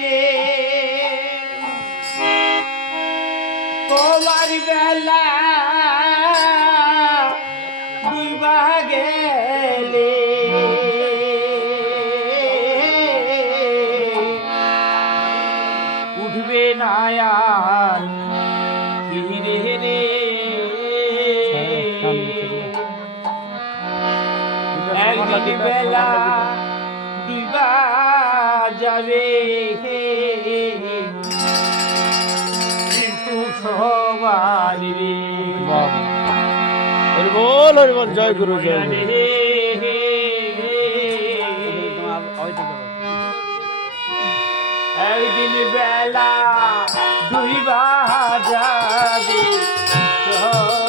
রে তোমার বেলা ডুইবা গেলে উঠবে না আর ফিরে রে। একদিন বেলা যাবে কিন্তু সবার রে। হরি বল হরি বল জয় গুরু জয় একদিন বেলা যাবে সবারই।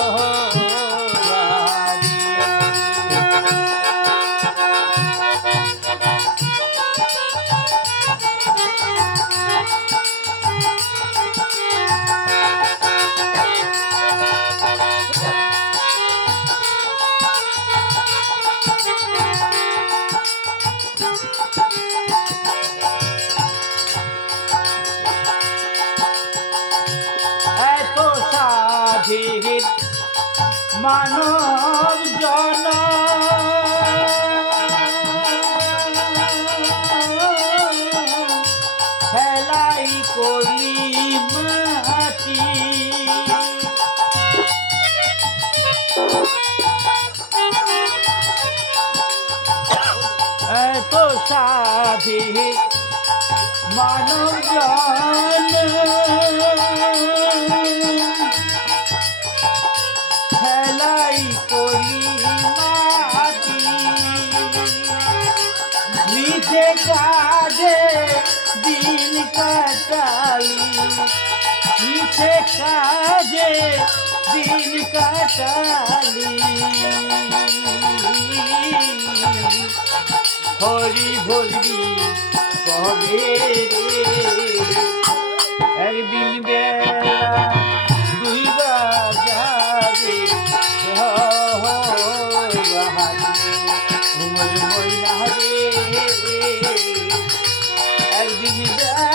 স্বাধীন মানব জন খেলাই করি মাটি। এত স্বাধীন মানব জন দিন কাটালি। নিচে কাজে দিন কাটালি? হরি ভরি কবে একদিন বেলা দুইবা যাবে ঘুমর ময়না রে। একদিন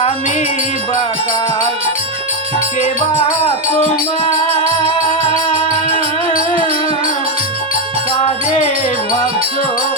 আমি বাকার কে বা তোমার? ভাবছ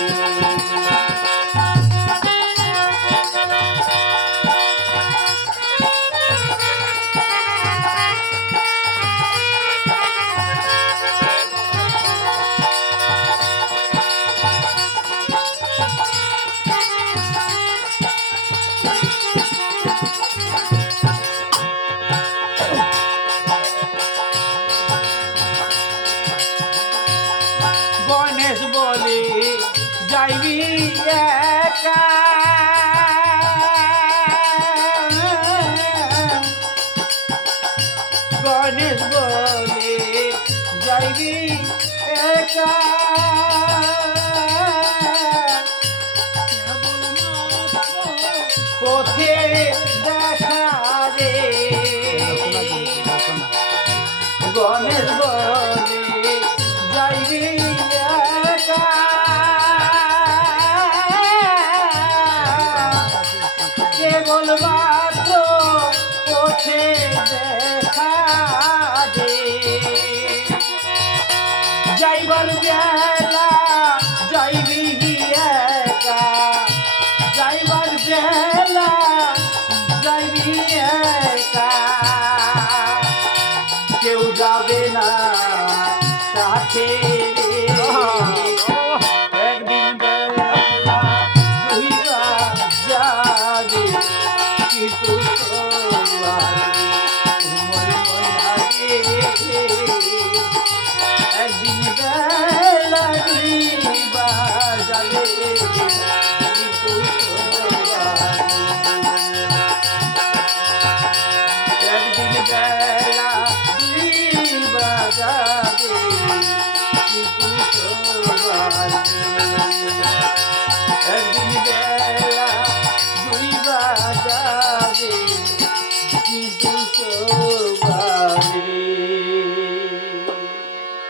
গণেশ বলে যাইবি একা। পথে দেখা রে গণেশ বলে যাইবি একা কেবল মাত্র পথে দেখা